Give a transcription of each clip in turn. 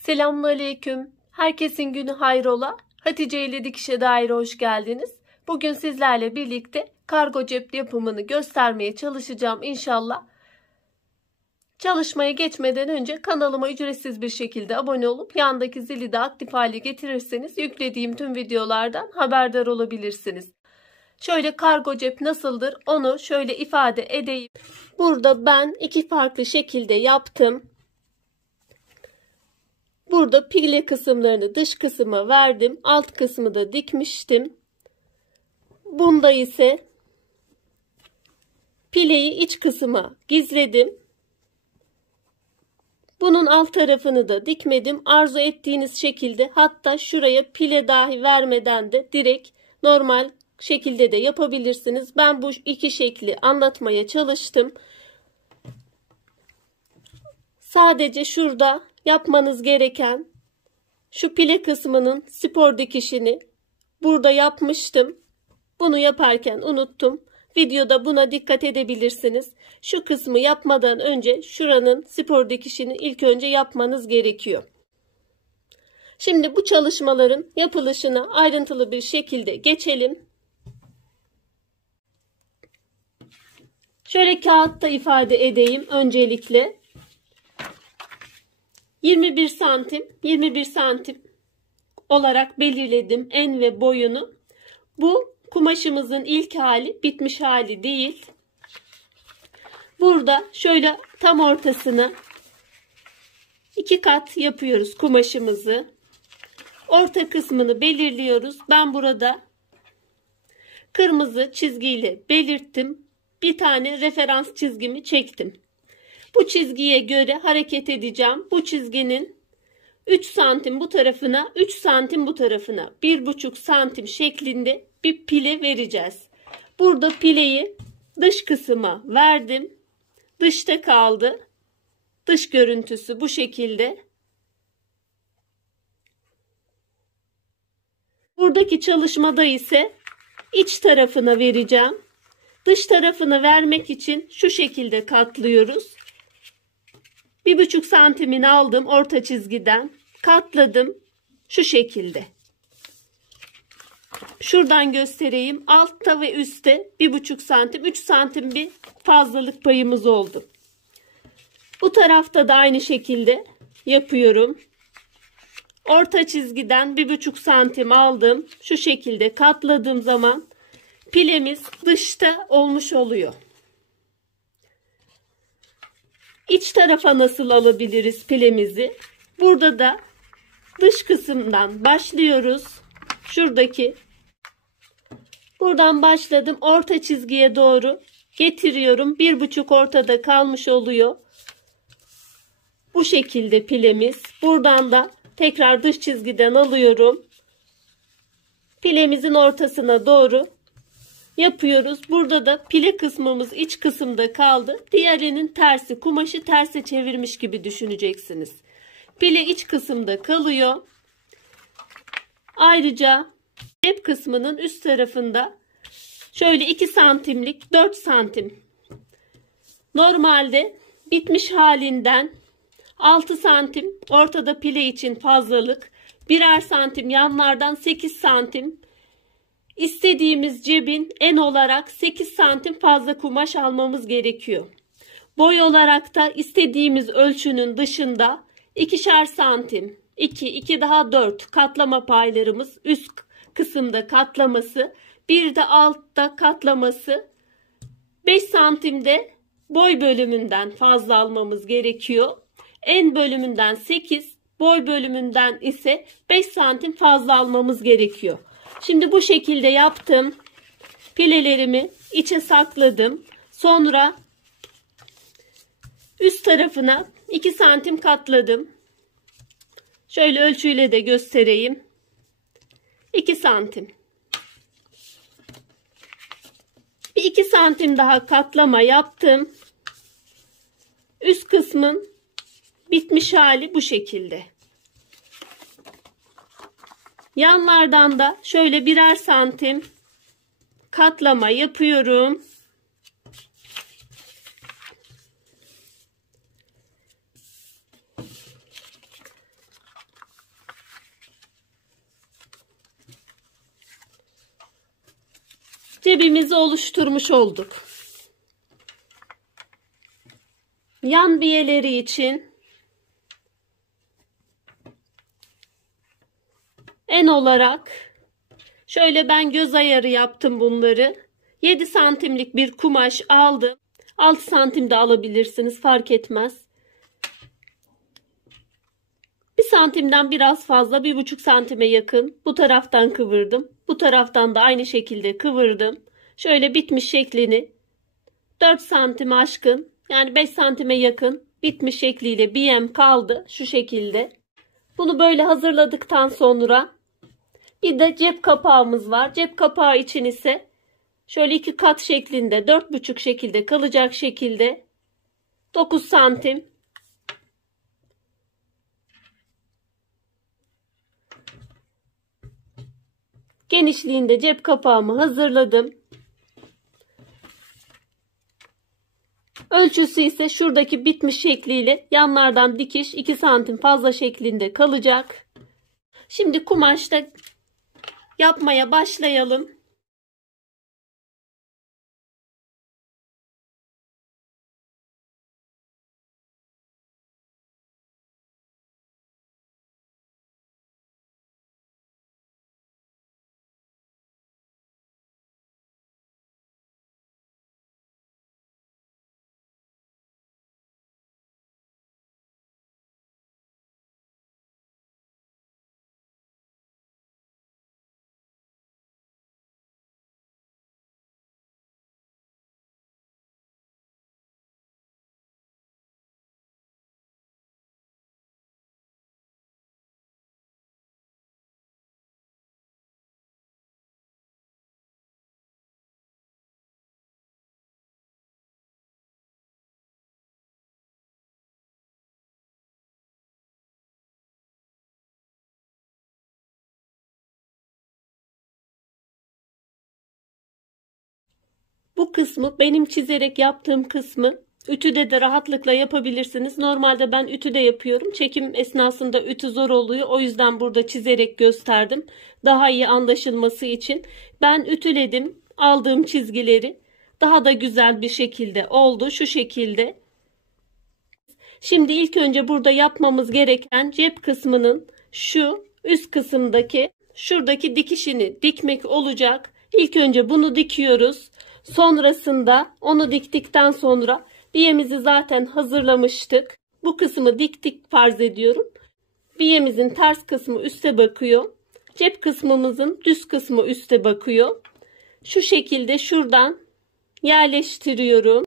Selamünaleyküm. Herkesin günü hayrola. Hatice ile Dikişe Dair'e hoş geldiniz. Bugün sizlerle birlikte kargo cep yapımını göstermeye çalışacağım inşallah. Çalışmaya geçmeden önce kanalıma ücretsiz bir şekilde abone olup yandaki zili de aktif hale getirirseniz yüklediğim tüm videolardan haberdar olabilirsiniz. Şöyle kargo cep nasıldır onu şöyle ifade edeyim. Burada ben iki farklı şekilde yaptım. Burada pile kısımlarını dış kısma verdim. Alt kısmı da dikmiştim. Bunda ise pileyi iç kısma gizledim. Bunun alt tarafını da dikmedim. Arzu ettiğiniz şekilde, hatta şuraya pile dahi vermeden de direkt normal şekilde de yapabilirsiniz. Ben bu iki şekli anlatmaya çalıştım. Sadece şurada yapmanız gereken şu pile kısmının spor dikişini burada yapmıştım. Bunu yaparken unuttum. Videoda buna dikkat edebilirsiniz. Şu kısmı yapmadan önce şuranın spor dikişini ilk önce yapmanız gerekiyor. Şimdi bu çalışmaların yapılışına ayrıntılı bir şekilde geçelim. Şöyle kağıtta ifade edeyim öncelikle. 21 santim olarak belirledim en ve boyunu. Bu kumaşımızın ilk hali, bitmiş hali değil. Burada şöyle tam ortasına 2 kat yapıyoruz kumaşımızı. Orta kısmını belirliyoruz. Ben burada kırmızı çizgiyle belirttim. Bir tane referans çizgimi çektim. Bu çizgiye göre hareket edeceğim. Bu çizginin 3 santim bu tarafına, 3 santim bu tarafına, 1,5 santim şeklinde bir pile vereceğiz. Burada pileyi dış kısma verdim. Dışta kaldı. Dış görüntüsü bu şekilde. Buradaki çalışmada ise iç tarafına vereceğim. Dış tarafını vermek için şu şekilde katlıyoruz. 1,5 santimini aldım orta çizgiden. Katladım. Şu şekilde. Şuradan göstereyim. Altta ve üstte 1,5 santim, 3 santim bir fazlalık payımız oldu. Bu tarafta da aynı şekilde yapıyorum. Orta çizgiden 1,5 santim aldım. Şu şekilde katladığım zaman pilemiz dışta olmuş oluyor. İç tarafa nasıl alabiliriz pilemizi? Burada da dış kısımdan başlıyoruz. Buradan başladım. Orta çizgiye doğru getiriyorum. 1,5 ortada kalmış oluyor. Bu şekilde pilemiz. Buradan da tekrar dış çizgiden alıyorum. Pilemizin ortasına doğru yapıyoruz. Burada da pile kısmımız iç kısımda kaldı. Diğerinin tersi, kumaşı terse çevirmiş gibi düşüneceksiniz. Pile iç kısımda kalıyor. Ayrıca cep kısmının üst tarafında şöyle 2 santimlik 4 santim. Normalde bitmiş halinden 6 santim ortada pile için fazlalık. Birer santim yanlardan 8 santim. İstediğimiz cebin en olarak 8 santim fazla kumaş almamız gerekiyor. Boy olarak da istediğimiz ölçünün dışında 2'şer santim, 2 daha 4 katlama paylarımız, üst kısımda katlaması, bir de altta katlaması, 5 santimde boy bölümünden fazla almamız gerekiyor. En bölümünden 8, boy bölümünden ise 5 santim fazla almamız gerekiyor. Şimdi bu şekilde yaptım. Pilelerimi içe sakladım. Sonra üst tarafına 2 santim katladım. Şöyle ölçüyle de göstereyim. 2 santim. Bir 2 santim daha katlama yaptım. Üst kısmın bitmiş hali bu şekilde. Yanlardan da şöyle birer santim katlama yapıyorum. Cebimizi oluşturmuş olduk. Yan biyeleri için en olarak şöyle ben göz ayarı yaptım bunları. 7 santimlik bir kumaş aldım. 6 santim de alabilirsiniz, fark etmez. 1 santimden biraz fazla, 1,5 santime yakın bu taraftan kıvırdım. Bu taraftan da aynı şekilde kıvırdım. Şöyle bitmiş şeklini 4 santime aşkın, yani 5 santime yakın bitmiş şekliyle biyem kaldı şu şekilde. Bunu böyle hazırladıktan sonra bir de cep kapağımız var. Cep kapağı için ise şöyle 2 kat şeklinde, 4,5 şekilde kalacak şekilde 9 santim genişliğinde cep kapağımı hazırladım. Ölçüsü ise şuradaki bitmiş şekliyle yanlardan dikiş 2 santim fazla şeklinde kalacak. Şimdi kumaşta yapmaya başlayalım. Bu kısmı, benim çizerek yaptığım kısmı ütüde de rahatlıkla yapabilirsiniz. Normalde ben ütüde yapıyorum. Çekim esnasında ütü zor oluyor. O yüzden burada çizerek gösterdim. Daha iyi anlaşılması için. Ben ütüledim aldığım çizgileri. Daha da güzel bir şekilde oldu. Şu şekilde. Şimdi ilk önce burada yapmamız gereken cep kısmının şu üst kısımdaki şuradaki dikişini dikmek olacak. İlk önce bunu dikiyoruz. Sonrasında onu diktikten sonra biyemizi zaten hazırlamıştık. Bu kısmı diktik farz ediyorum. Biyemizin ters kısmı üste bakıyor. Cep kısmımızın düz kısmı üste bakıyor. Şu şekilde şuradan yerleştiriyorum.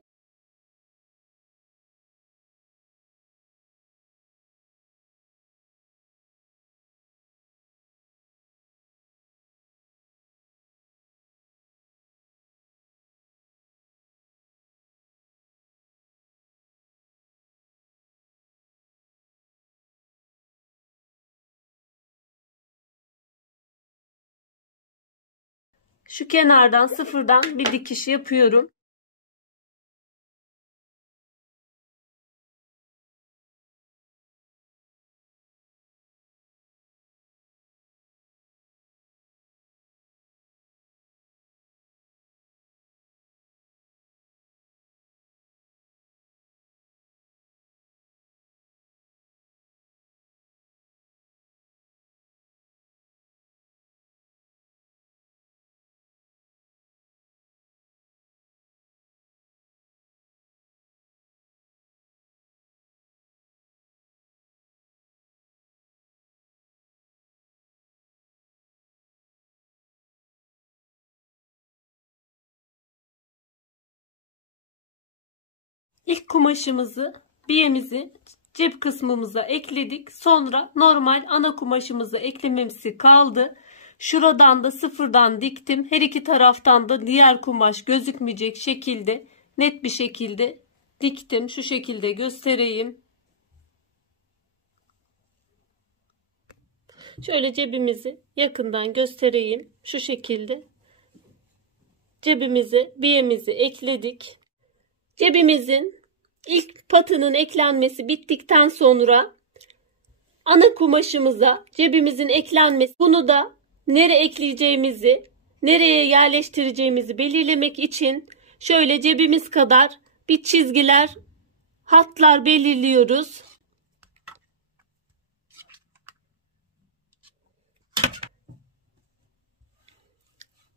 Şu kenardan sıfırdan bir dikiş yapıyorum. İlk kumaşımızı, biyemizi cep kısmımıza ekledik. Sonra normal ana kumaşımıza eklememiz kaldı. Şuradan da sıfırdan diktim. Her iki taraftan da diğer kumaş gözükmeyecek şekilde net bir şekilde diktim. Şu şekilde göstereyim. Şöyle cebimizi yakından göstereyim. Şu şekilde cebimize biyemizi ekledik. Cebimizin ilk patının eklenmesi bittikten sonra ana kumaşımıza cebimizin eklenmesi, bunu da nereye ekleyeceğimizi, nereye yerleştireceğimizi belirlemek için şöyle cebimiz kadar bir çizgiler, hatlar belirliyoruz.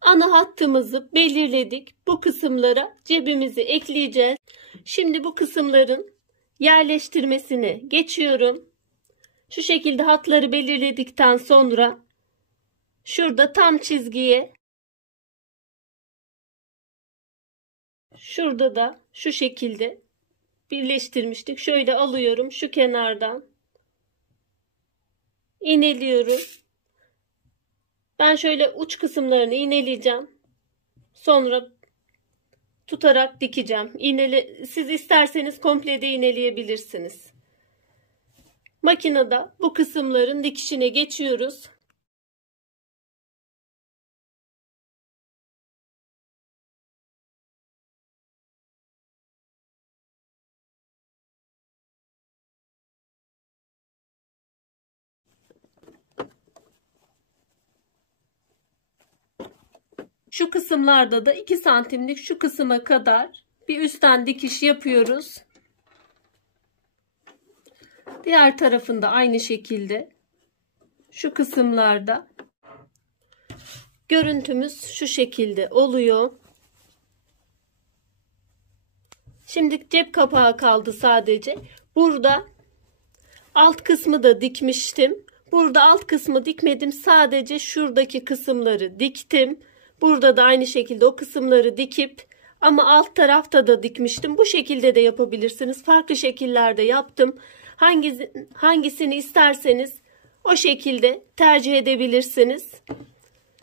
Ana hattımızı belirledik. Bu kısımlara cebimizi ekleyeceğiz. Şimdi bu kısımların yerleştirmesine geçiyorum. Şu şekilde hatları belirledikten sonra şurada tam çizgiye, şurada da şu şekilde birleştirmiştik. Şöyle alıyorum, şu kenardan iğneliyorum. Ben şöyle uç kısımlarını iğneleyeceğim. Sonra tutarak dikeceğim. Siz isterseniz komple de iğneleyebilirsiniz. Makinede bu kısımların dikişine geçiyoruz. Şu kısımlarda da 2 santimlik şu kısma kadar bir üstten dikiş yapıyoruz. Diğer tarafında aynı şekilde şu kısımlarda görüntümüz şu şekilde oluyor. Şimdi cep kapağı kaldı sadece. Burada alt kısmı da dikmiştim. Burada alt kısmı dikmedim. Sadece şuradaki kısımları diktim. Burada da aynı şekilde o kısımları dikip ama alt tarafta da dikmiştim. Bu şekilde de yapabilirsiniz. Farklı şekillerde yaptım. Hangisini isterseniz o şekilde tercih edebilirsiniz.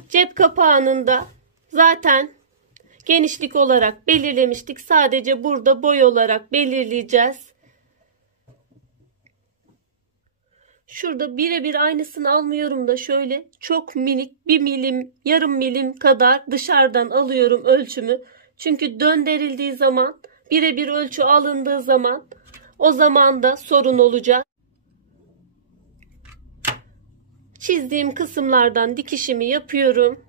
Cep kapağının da zaten genişlik olarak belirlemiştik. Sadece burada boy olarak belirleyeceğiz. Şurada birebir aynısını almıyorum da şöyle çok minik 1 milim, yarım milim kadar dışarıdan alıyorum ölçümü. Çünkü döndürüldüğü zaman, birebir ölçü alındığı zaman o zaman da sorun olacak. Çizdiğim kısımlardan dikişimi yapıyorum.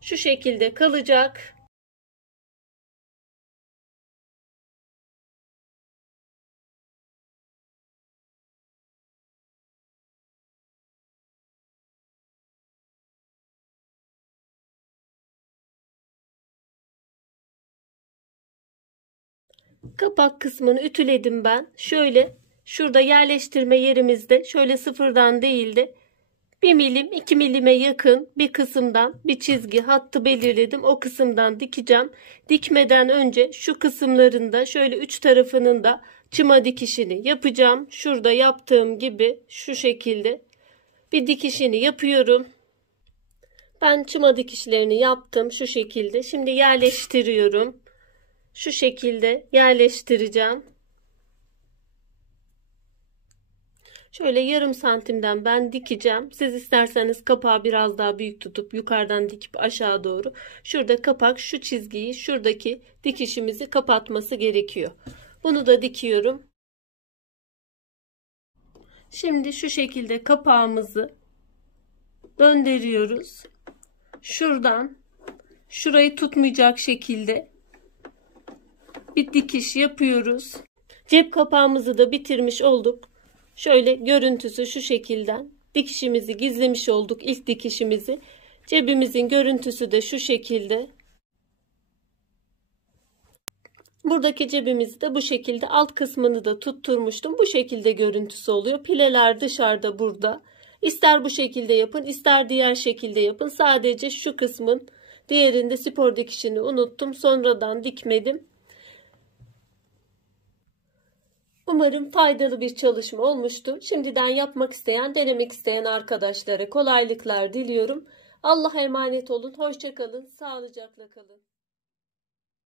Şu şekilde kalacak. Kapak kısmını ütüledim ben. Şöyle şurada yerleştirme yerimizde şöyle sıfırdan değil de 1 milim 2 milime yakın bir kısımdan bir çizgi hattı belirledim. O kısımdan dikeceğim. Dikmeden önce şu kısımlarında şöyle 3 tarafının da çıma dikişini yapacağım. Şurada yaptığım gibi şu şekilde bir dikişini yapıyorum. Ben çıma dikişlerini yaptım şu şekilde. Şimdi yerleştiriyorum. Şu şekilde yerleştireceğim. Şöyle yarım santimden ben dikeceğim. Siz isterseniz kapağı biraz daha büyük tutup yukarıdan dikip aşağı doğru. Şurada kapak şu çizgiyi, şuradaki dikişimizi kapatması gerekiyor. Bunu da dikiyorum. Şimdi şu şekilde kapağımızı döndürüyoruz. Şuradan şurayı tutmayacak şekilde bir dikiş yapıyoruz. Cep kapağımızı da bitirmiş olduk. Şöyle görüntüsü şu şekilde. Dikişimizi gizlemiş olduk, ilk dikişimizi. Cebimizin görüntüsü de şu şekilde. Buradaki cebimizi de bu şekilde, alt kısmını da tutturmuştum. Bu şekilde görüntüsü oluyor. Pileler dışarıda burada. İster bu şekilde yapın, ister diğer şekilde yapın. Sadece şu kısmın diğerinde spor dikişini unuttum. Sonradan dikmedim. Umarım faydalı bir çalışma olmuştur. Şimdiden yapmak isteyen, denemek isteyen arkadaşlara kolaylıklar diliyorum. Allah'a emanet olun. Hoşça kalın. Sağlıcakla kalın.